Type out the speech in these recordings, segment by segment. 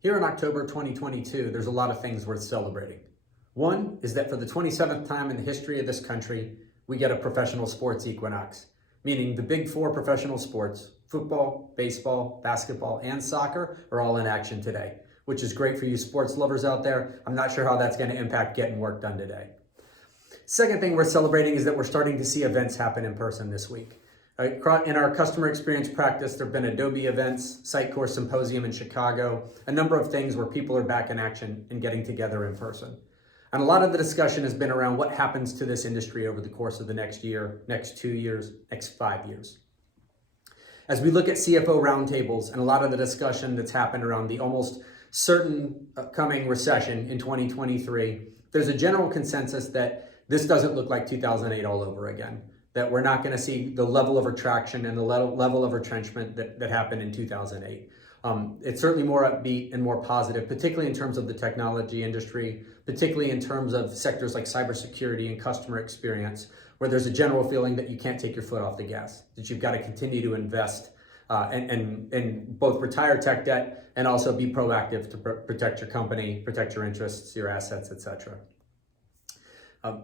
Here in October 2022, there's a lot of things worth celebrating. One is that for the 27th time in the history of this country, we get a professional sports equinox, meaning the big four professional sports, football, baseball, basketball, and soccer, are all in action today, which is great for you sports lovers out there. I'm not sure how that's going to impact getting work done today. Second thing we're celebrating is that we're starting to see events happen in person this week. In our customer experience practice, there have been Adobe events, Sitecore Symposium in Chicago, a number of things where people are back in action and getting together in person. And a lot of the discussion has been around what happens to this industry over the course of the next year, next 2 years, next 5 years. As we look at CFO roundtables and a lot of the discussion that's happened around the almost certain coming recession in 2023, there's a general consensus that this doesn't look like 2008 all over again. That we're not going to see the level of retraction and the level of retrenchment that happened in 2008. It's certainly more upbeat and more positive, particularly in terms of the technology industry, particularly in terms of sectors like cybersecurity and customer experience, where there's a general feeling that you can't take your foot off the gas, that you've got to continue to invest and both retire tech debt and also be proactive to protect your company, protect your interests, your assets, etc.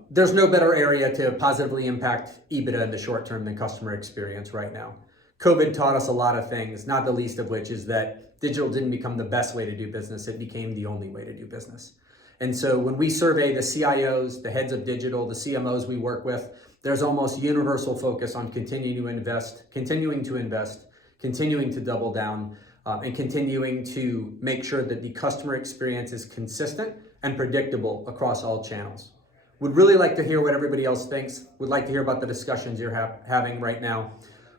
There's no better area to positively impact EBITDA in the short term than customer experience right now. COVID taught us a lot of things, not the least of which is that digital didn't become the best way to do business, it became the only way to do business. And so when we survey the CIOs, the heads of digital, the CMOs we work with, there's almost universal focus on continuing to invest, continuing to double down, and continuing to make sure that the customer experience is consistent and predictable across all channels. Would really like to hear what everybody else thinks. Would like to hear about the discussions you're having right now.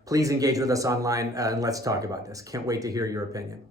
Please engage with us online and let's talk about this. Can't wait to hear your opinion.